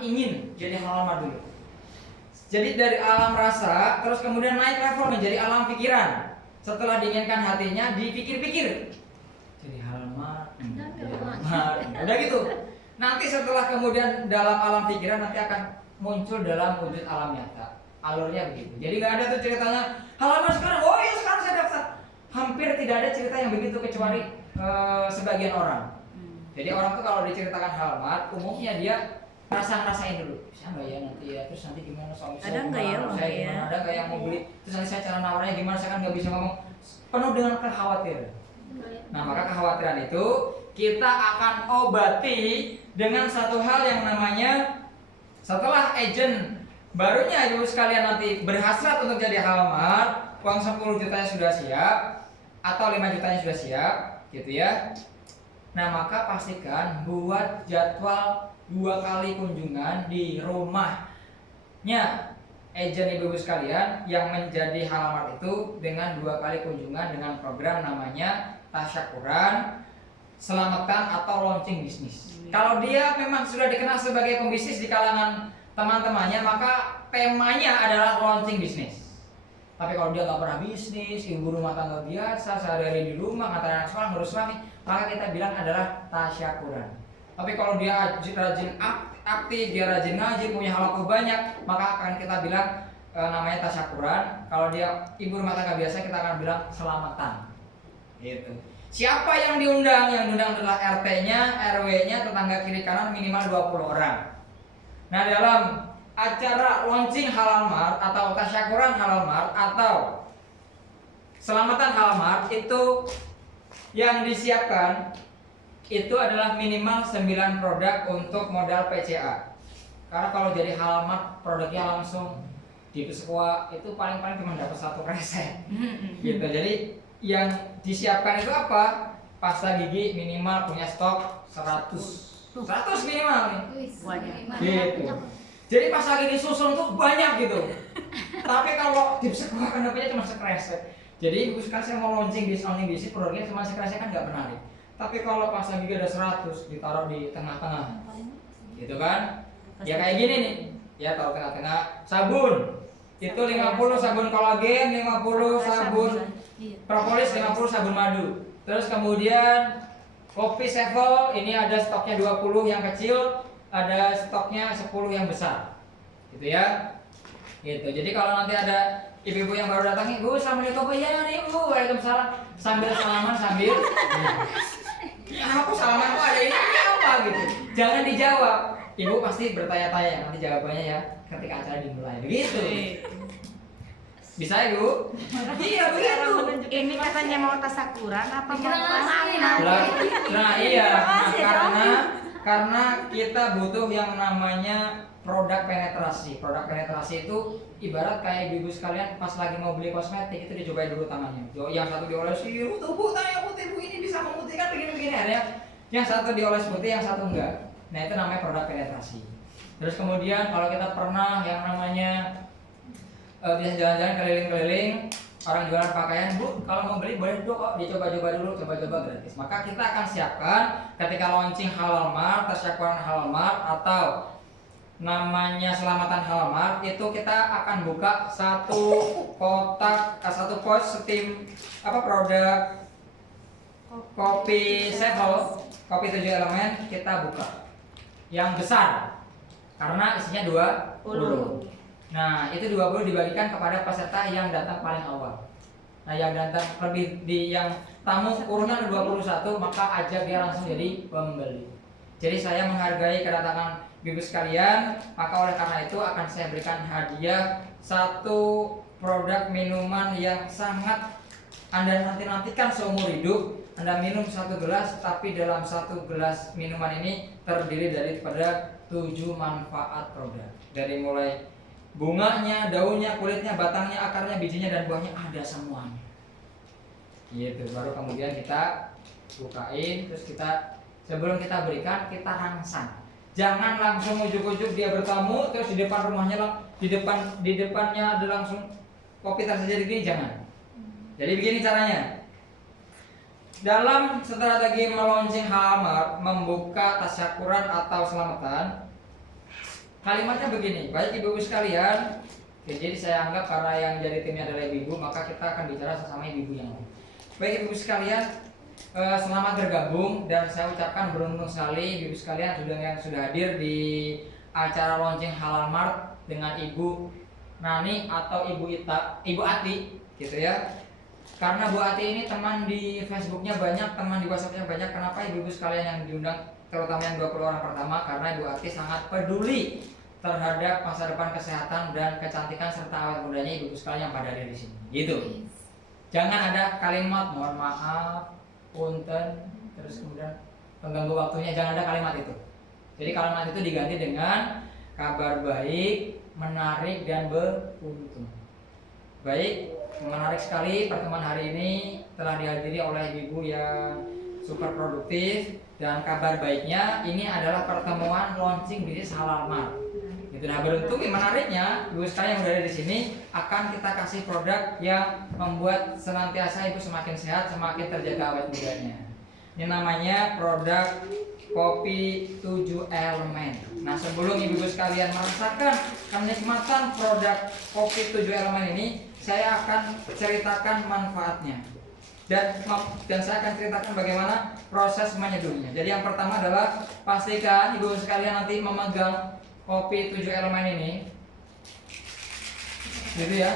ingin jadi halaman dulu. Jadi dari alam rasa, terus kemudian naik level menjadi alam pikiran. Setelah diinginkan hatinya, dipikir-pikir. Jadi halaman, udah gitu. Nanti setelah kemudian dalam alam pikiran nanti akan muncul dalam wujud alam nyata. Alurnya begitu. Jadi nggak ada tuh ceritanya halaman sekarang. Oh iya sekarang saya daftar. Hampir tidak ada cerita yang begitu kecuali sebagian orang. Jadi orang tuh kalau diceritakan halaman, umumnya dia ngerasain dulu, bisa nggak ya nanti ya, terus nanti gimana suami saya, ada nggak yang mau beli, terus nanti saya cara nawarnya gimana, saya kan nggak bisa ngomong, penuh dengan kekhawatiran. Nah maka kekhawatiran itu kita akan obati dengan satu hal yang namanya, setelah agent barunya ibu sekalian nanti berhasrat untuk jadi halaman, uang 10 jutanya sudah siap atau 5 jutanya sudah siap gitu ya. Nah maka pastikan buat jadwal 2 kali kunjungan di rumahnya agent ibu-ibu sekalian yang menjadi halaman itu dengan 2 kali kunjungan dengan program namanya tasyakuran, selamatan atau launching bisnis. Kalau dia memang sudah dikenal sebagai pembisnis di kalangan teman-temannya, maka temanya adalah launching bisnis. Tapi kalau dia nggak pernah bisnis, ibu rumah tangga biasa, sehari-hari di rumah, ngantar anak sekolah, ngurus suami, maka kita bilang adalah tasyakuran. Tapi kalau dia rajin aktif, dia rajin ngaji, punya halakoh banyak, maka akan kita bilang namanya tasyakuran. Kalau dia ibu rumah tangga biasa, kita akan bilang selamatan. Gitu. Siapa yang diundang? Yang diundang adalah RT-nya, RW-nya, tetangga kiri kanan minimal 20 orang. Nah dalam acara launching halal mart atau tasyakuran halal mart atau selamatan halal mart itu yang disiapkan itu adalah minimal 9 produk untuk modal PCA. Karena kalau jadi halal mart produknya langsung di Peskuah itu paling-paling cuma dapat 1 kresek. Gitu. Jadi yang disiapkan itu apa? Pasta gigi minimal punya stok 100 minimal nih. Gitu. Jadi pasta gigi disusun tuh banyak gitu. Tapi kalau di Peskuah kan dapatnya cuma sekresek. Jadi ibu sekali saya mau launching bisnis produknya cuma sekresek kan nggak menarik. Tapi kalau pasta gigi ada 100 ditaruh di tengah-tengah, gitu kan? Ya kayak gini nih, ya taruh tengah-tengah. Sabun itu 50 sabun kolagen, 50 sabun propolis, 50 sabun madu. Terus kemudian kopi Sevel ini ada stoknya 20 yang kecil, ada stoknya 10 yang besar, gitu ya. Gitu. Jadi kalau nanti ada ibu-ibu yang baru datang, ibu assalamualaikum, ya nih ibu, waalaikumsalam, sambil salaman sambil aku salaman kok ada ini apa gitu. Jangan dijawab. Ibu pasti bertanya-tanya, nanti jawabannya ya ketika acara dimulai. Begitu. Bisa ibu? Iya begitu. Ini katanya mau tasyakuran apa mau Nah iya, karena kita butuh yang namanya produk penetrasi. Produk penetrasi itu ibarat kayak ibu sekalian pas lagi mau beli kosmetik itu dicobain dulu tangannya. Yang satu diolesi, bu tanya putih, bu ini bisa memutihkan begini-begini ada. Yang satu dioles putih, yang satu enggak. Nah itu namanya produk penetrasi. Terus kemudian kalau kita pernah yang namanya bisa jalan-jalan keliling-keliling, orang jualan pakaian, bu kalau mau beli boleh dulu kok dicoba-coba dulu, coba-coba gratis. Maka kita akan siapkan ketika launching halal mart, tasyakuran halal mart atau namanya selamatan halal mart itu kita akan buka satu kotak, satu pouch steam produk kopi Sevel, kopi 7 elemen kita buka yang besar karena isinya 20. Nah itu 20 dibagikan kepada peserta yang datang paling awal. Nah yang datang lebih di yang tamu kurungan 21 maka ajak dia langsung jadi pembeli. Jadi saya menghargai kedatangan ibu sekalian, maka oleh karena itu akan saya berikan hadiah satu produk minuman yang sangat Anda nantikan seumur hidup. Anda minum 1 gelas, tapi dalam 1 gelas minuman ini terdiri daripada 7 manfaat produk. Dari mulai bunganya, daunnya, kulitnya, batangnya, akarnya, bijinya, dan buahnya ada semuanya. Gitu, baru kemudian kita bukain, terus kita sebelum kita berikan kita rangsang. Jangan langsung ujuk-ujuk dia bertamu terus di depan rumahnya di depannya ada langsung kopi tersedia gini, jangan. Jadi begini caranya. Dalam strategi melaunching halal mart, membuka tasyakuran atau selamatan, Kalimatnya begini, baik ibu-ibu sekalian. Oke, jadi saya anggap karena yang jadi timnya adalah ibu-ibu, maka kita akan bicara sesama ibu-ibu yang lain. Baik ibu-ibu sekalian, selamat bergabung dan saya ucapkan beruntung sekali ibu-ibu sekalian yang sudah hadir di acara launching Halal Mart dengan Ibu Nani atau Ibu Ati, gitu ya. Karena Bu Ati ini teman di Facebooknya banyak, teman di WhatsAppnya banyak. Kenapa ibu-ibu sekalian yang diundang, terutama yang 20 orang pertama? Karena Ibu Ati sangat peduli terhadap masa depan kesehatan dan kecantikan serta awet mudanya ibu-ibu sekalian yang pada ada di sini. Gitu. Jangan ada kalimat mohon maaf, punten, terus kemudian pengganggu waktunya, jangan ada kalimat itu. Jadi kalimat itu diganti dengan kabar baik, menarik dan beruntung. Baik, menarik sekali pertemuan hari ini telah dihadiri oleh ibu yang super produktif dan kabar baiknya ini adalah pertemuan launching bisnis Halal Mart. Gitu. Nah, beruntung menariknya ibu sekalian yang berada di sini akan kita kasih produk yang membuat senantiasa ibu semakin sehat, semakin terjaga awet mudanya. Ini namanya produk kopi 7 elemen. Nah, sebelum ibu sekalian merasakan kenikmatan produk kopi 7 elemen ini, saya akan ceritakan manfaatnya. Dan saya akan ceritakan bagaimana proses menyeduhnya. Jadi yang pertama adalah pastikan ibu sekalian nanti memegang kopi 7 elemen ini, gitu ya,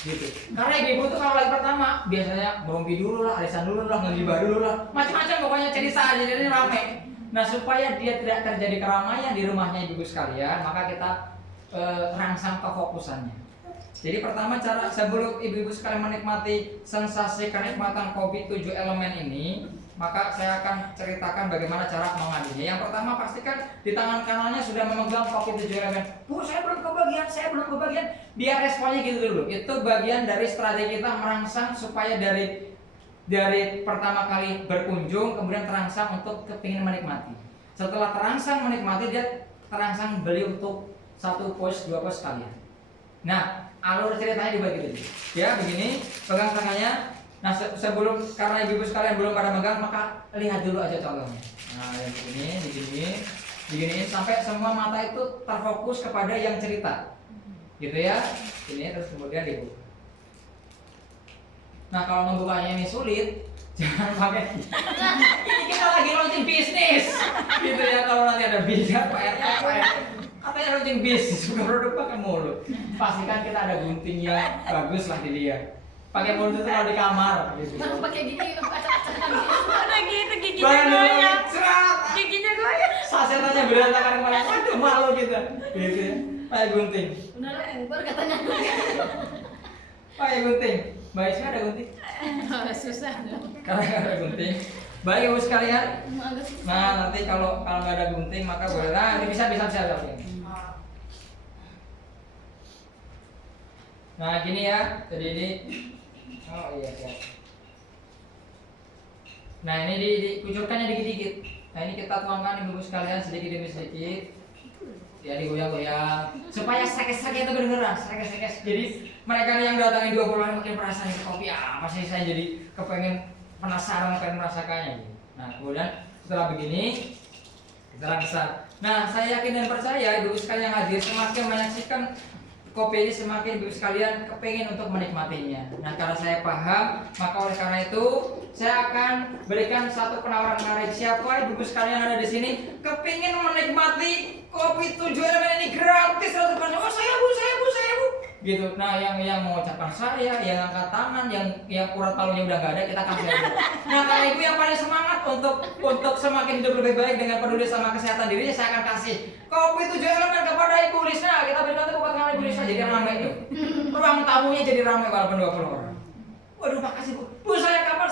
gitu. Karena ibu tuh kalau lagi pertama biasanya merumpi dulu lah, arisan dulu lah, ngegibah dulu lah, macam-macam pokoknya cerita aja, jadi rame. Nah, supaya dia tidak terjadi keramaian di rumahnya ibu sekalian, maka kita rangsang kefokusannya. Jadi pertama cara sebelum ibu-ibu sekalian menikmati sensasi kenikmatan kopi 7 elemen ini, maka saya akan ceritakan bagaimana cara mengaduknya. Yang pertama pastikan di tangan kanannya sudah memegang kopi 7 elemen. Bu, saya belum kebagian. Biar responnya gitu dulu. Itu bagian dari strategi kita merangsang supaya dari pertama kali berkunjung kemudian terangsang untuk kepingin menikmati. Setelah terangsang menikmati, dia terangsang beli untuk 1 pos 2 pos sekalian. Nah, alur ceritanya dibagi dulu. Ya, begini, pegang tangannya. Nah, sebelum, karena ibu-ibu sekalian belum pada megang, maka lihat dulu aja contohnya. Nah, yang diginiin sampai semua mata itu terfokus kepada yang cerita, gitu ya. Ini terus kemudian dibuka. Nah, kalau membukanya ini sulit, jangan pakai. Ini kita lagi launching bisnis, gitu ya. Kalau nanti ada bisnis, Pak RT, katanya launching bisnis, bukan produk pakai mulut. Pastikan kita ada gunting yang bagus lah di dia. Pakai mulut itu kalau di kamar gitu. Baru pakai gigi acak-acakan gitu. Udah gitu giginya goyang. Giginya goyang. Sasetannya berantakan kemana? Aduh, malu kita. Gitu ya. Pakai gunting. Benar engkor katanya. Pakai gunting. Baiknya ada gunting. Susah dong. Karena nggak ada gunting. Baik ibu sekalian. Agak susah. Nah, nanti kalau nggak ada gunting maka boleh. Nah, ini bisa. Nah, gini ya. Jadi ini. Oh iya. Nah, ini dikucurkannya dikit-dikit. Nah, ini kita tuangkan ibu sekalian sedikit demi sedikit. Ya, digoyang-goyang supaya sekes-sekes itu kedengeran, sekes-sekes. Jadi mereka yang datangin 20 orang makin perasaan itu kopi masih saya jadi kepengen penasaran pengen merasakannya. Nah, kemudian setelah begini kita rangsang. Nah, saya yakin dan percaya ibu sekalian yang hadir semakin menyaksikan kopi ini semakin ibu sekalian kepingin untuk menikmatinya. Nah, karena saya paham, maka oleh karena itu saya akan berikan satu penawaran menarik. Siapa ibu sekalian yang ada di sini kepingin menikmati kopi 7 elemen ini gratis 100%. Oh, saya bu. Gitu. Nah, yang mengucapkan saya, yang angkat tangan, yang urat palunya udah nggak ada, kita kasih aja. Nah, kalau ibu yang paling semangat untuk semakin hidup lebih baik dengan peduli sama kesehatan dirinya, saya akan kasih kopi 7 elemen kepada Ibu Lisna. Kita berikan tepuk tangan Ibu Lisna jadi ramai tuh. Ruang tamunya jadi ramai walaupun 20 orang. Waduh, makasih bu. Bu, saya kapan?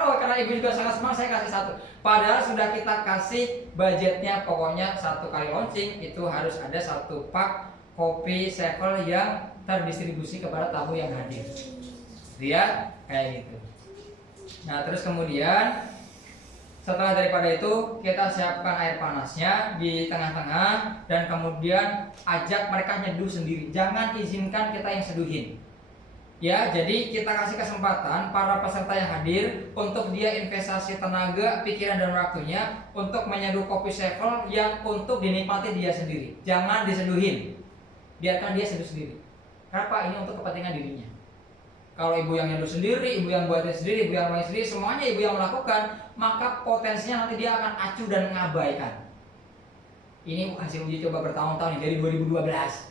Oh, karena ibu juga sangat semangat, saya kasih 1. Padahal sudah kita kasih budgetnya, pokoknya 1 kali launching itu harus ada 1 pak kopi sevel yang terdistribusi kepada tamu yang hadir. Dia kayak gitu. Nah, terus kemudian setelah daripada itu kita siapkan air panasnya di tengah-tengah dan kemudian ajak mereka nyeduh sendiri. Jangan izinkan kita yang seduhin. Ya, jadi kita kasih kesempatan para peserta yang hadir untuk dia investasi tenaga, pikiran dan waktunya untuk menyeduh kopi Sevel yang untuk dinikmati dia sendiri. Jangan diseduhin. Biarkan dia seduh sendiri. Kenapa? Ini untuk kepentingan dirinya. Kalau ibu yang nyeduh sendiri, ibu yang buatin sendiri, ibu yang main sendiri, semuanya ibu yang melakukan, maka potensinya nanti dia akan acuh dan mengabaikan. Ini hasil uji coba bertahun-tahun dari 2012.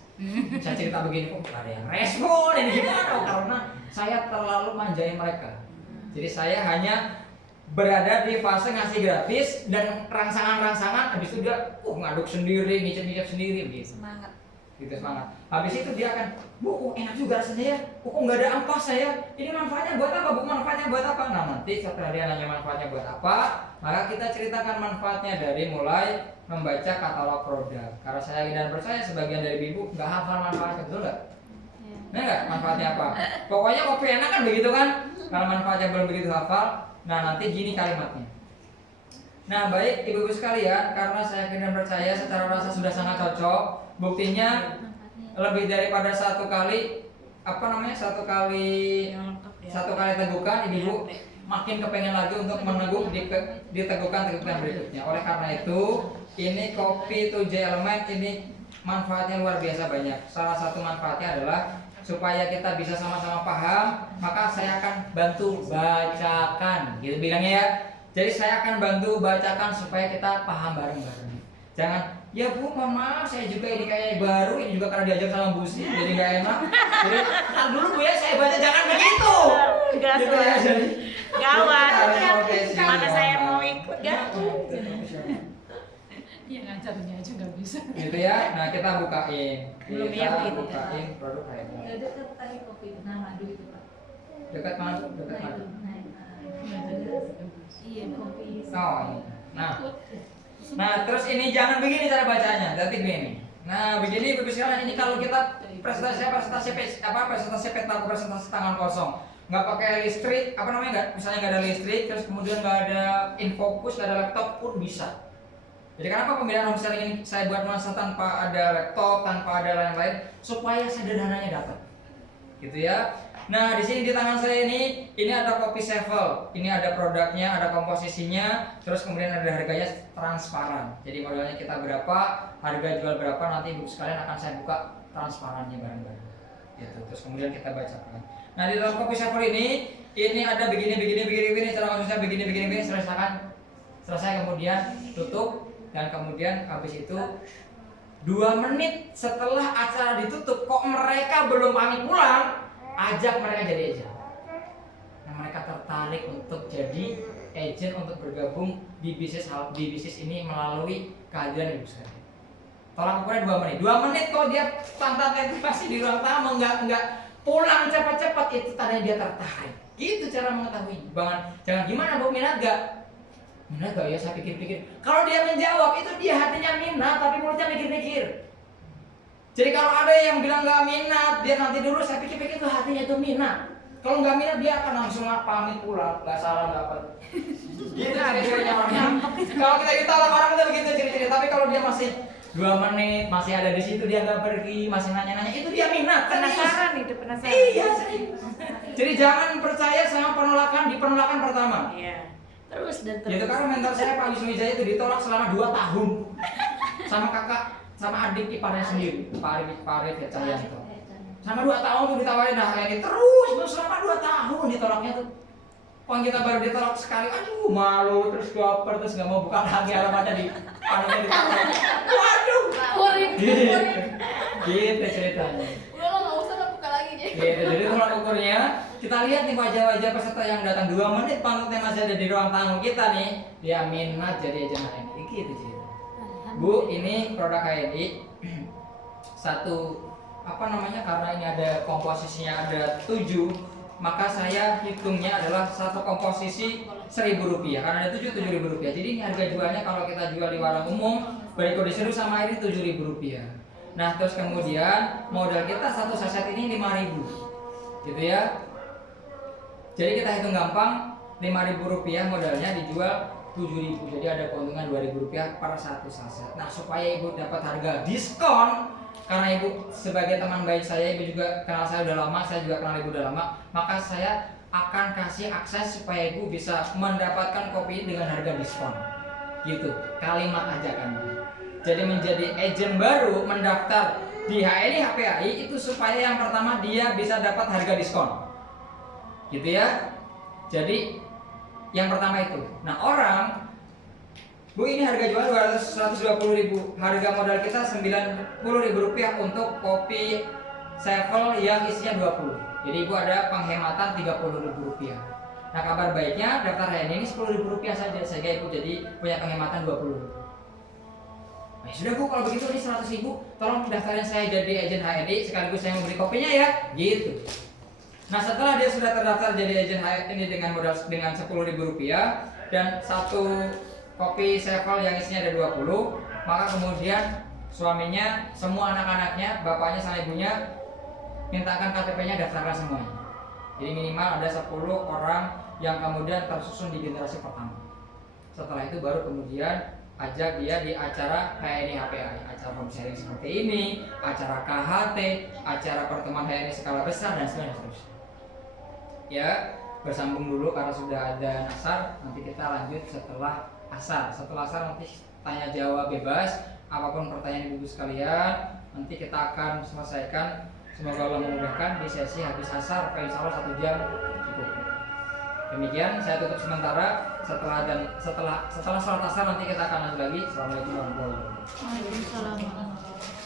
Saya cerita begini kok ada yang respon ini gimana? Karena saya terlalu manjain mereka. Jadi saya hanya berada di fase ngasih gratis dan rangsangan-rangsangan, habis itu dia ngaduk sendiri, ngicip-ngicip sendiri gitu. Semangat. Gitu semangat. Habis itu dia akan, Bu, enak juga rasanya ya. Kok nggak ada ampas saya? Ini manfaatnya buat apa? Bu, manfaatnya buat apa? Nah, nanti setelah dia nanya manfaatnya buat apa, maka kita ceritakan manfaatnya dari mulai membaca katalog produk. Karena saya dan percaya sebagian dari ibu nggak hafal manfaatnya, betul nggak? Nah, nggak manfaatnya apa? Pokoknya kopi enak kan begitu kan? Kalau manfaatnya belum begitu hafal, nah nanti gini kalimatnya. Nah, baik ibu-ibu sekalian, karena saya yakin dan percaya secara rasa sudah sangat cocok. Buktinya lebih daripada satu kali satu kali tegukan, ibu makin kepengen lagi untuk meneguk ditegukan berikutnya. Oleh karena itu, ini kopi 7 elemen ini manfaatnya luar biasa banyak. Salah satu manfaatnya adalah supaya kita bisa sama-sama paham, maka saya akan bantu bacakan, gitu bilangnya ya. Jadi saya akan bantu bacakan supaya kita paham bareng-bareng. Jangan, ya Bu, mohon maaf, saya juga ini kayak baru, ini juga karena diajar sama Bu Sri, jadi nggak enak. Jadi, dulu Bu ya, saya baca, jangan begitu. Gas Gitu ya, jadi. gawat. Profesi, Mana mohon saya maaf. mau ikut gak? Iya ngajarnya aja nggak bisa. Gitu ya, nah kita bukain. Belum Kita yakin. bukain produk lain. Dekat tadi kopi nama dulu itu Pak. Dekat mana? Dekat mana? Iya kopi. Oh, ini. Nah, terus ini jangan begini cara bacanya, nanti begini. Nah, begini Bapak sekalian, ini kalau kita presentasi tangan kosong, nggak pakai listrik, misalnya nggak ada listrik, terus kemudian nggak ada infocus, nggak ada laptop pun bisa. Jadi kenapa pemilihan homeselling ini saya buat masa tanpa ada laptop, tanpa ada lain-lain, supaya sederhananya dapat, gitu ya. Nah, di sini di tangan saya ini ada kopi Sevel. Ini ada produknya, ada komposisinya, terus kemudian ada harganya transparan. Jadi modelnya kita berapa, harga jual berapa, nanti ibu sekalian akan saya buka transparannya bareng-bareng. Gitu. Terus kemudian kita bacakan. Nah, di dalam kopi Sevel ini ada begini, cara maksudnya begini, selesai kemudian tutup, dan kemudian habis itu 2 menit setelah acara ditutup, kok mereka belum pamit pulang, ajak mereka jadi agent. Nah, mereka tertarik untuk jadi agent untuk bergabung di bisnis ini melalui kehadiran ibu sekalian. Tolak ukurnya 2 menit. 2 menit kok dia pantatnya masih di ruang tamu, nggak pulang cepat-cepat, itu tandanya dia tertarik. Itu cara mengetahui. Jangan gimana Bu, minat gak? Minat gak ya, saya pikir-pikir. Kalau dia menjawab itu dia hatinya minat tapi mulutnya mikir-mikir. Jadi kalau ada yang bilang nggak minat, dia nanti dulu, saya pikir-pikir tuh hatinya itu minat. Kalau nggak minat dia akan langsung pamit pulang, nggak salah dapat. Gitu ciri-cirinya orangnya. Kalau kita ditolak orang itu begitu ciri-ciri. Tapi kalau dia masih 2 menit, masih ada di situ, dia nggak pergi, masih nanya-nanya, itu dia minat. Penasaran itu, penasaran. Iya, serius. Jadi jangan percaya sama penolakan di penolakan pertama. Iya. Terus dan Itu karena mentor saya Pak Wisnu Wijaya itu ditolak selama 2 tahun sama kakak, sama adik iparnya sendiri, Pak Arif ya Cahyanto. Sama 2 tahun tuh ditawarin, nah ini terus selama 2 tahun ditolaknya tuh. Kalau kita baru ditolak sekali, aduh malu, terus baper, terus nggak mau buka lagi alamatnya di panelnya ditolak. Waduh, kuring. gitu ceritanya. Udah lo nggak usah buka lagi deh. Gitu, jadi tolak ukurnya kita lihat nih wajah-wajah peserta yang datang 2 menit pantatnya masih ada di ruang tamu kita nih, dia minat jadi agent HNI, gitu cerita. Bu, ini produk HNI satu karena ini ada komposisinya ada 7, maka saya hitungnya adalah satu komposisi Rp1.000 karena ada 7.000 rupiah. Jadi ini harga jualnya kalau kita jual di warung umum berikut diseru sama ini Rp7.000. Nah, terus kemudian modal kita satu saset ini 5.000, gitu ya. Jadi kita hitung gampang, Rp5.000 modalnya dijual 7.000, jadi ada keuntungan Rp2.000 per satu saset. Nah, supaya ibu dapat harga diskon, karena ibu sebagai teman baik saya, ibu juga kenal saya udah lama, saya juga kenal ibu udah lama, maka saya akan kasih akses supaya ibu bisa mendapatkan kopi ini dengan harga diskon. Gitu, kalimat ajakannya. Jadi menjadi agent baru mendaftar di HNI HPAI itu supaya yang pertama dia bisa dapat harga diskon. Gitu ya. Jadi yang pertama itu. Nah, orang Bu, ini harga jual 120.000. Harga modal kita 90.000 rupiah untuk kopi sevel yang isinya 20. Jadi Ibu ada penghematan 30.000 rupiah. Nah, kabar baiknya daftar HNI ini 10.000 rupiah saja, sehingga Ibu jadi punya penghematan 20.000. Nah, sudah Bu, kalau begitu ini 100.000, tolong daftarin saya jadi agen HNI sekaligus saya membeli kopinya ya, gitu. Nah, setelah dia sudah terdaftar jadi agen HNI dengan modal dengan 10.000 rupiah dan satu kopi sevel yang isinya ada 20, maka kemudian suaminya, semua anak-anaknya, bapaknya sama ibunya mintakan KTP-nya, daftarkan semuanya. Jadi minimal ada 10 orang yang kemudian tersusun di generasi pertama. Setelah itu baru kemudian ajak dia di acara HNI HPAI, acara home sharing seperti ini, acara KHT, acara pertemuan HNI skala besar dan seterusnya. Ya, bersambung dulu karena sudah ada nasar, nanti kita lanjut setelah asar. Setelah asar nanti tanya jawab bebas, apapun pertanyaan ibu sekalian, nanti kita akan selesaikan. Semoga Allah memudahkan di sesi habis asar, insya Allah 1 jam cukup. Demikian saya tutup sementara. Setelah sholat asar nanti kita akan lanjut lagi. Assalamualaikum warahmatullahi wabarakatuh. Waalaikumsalam.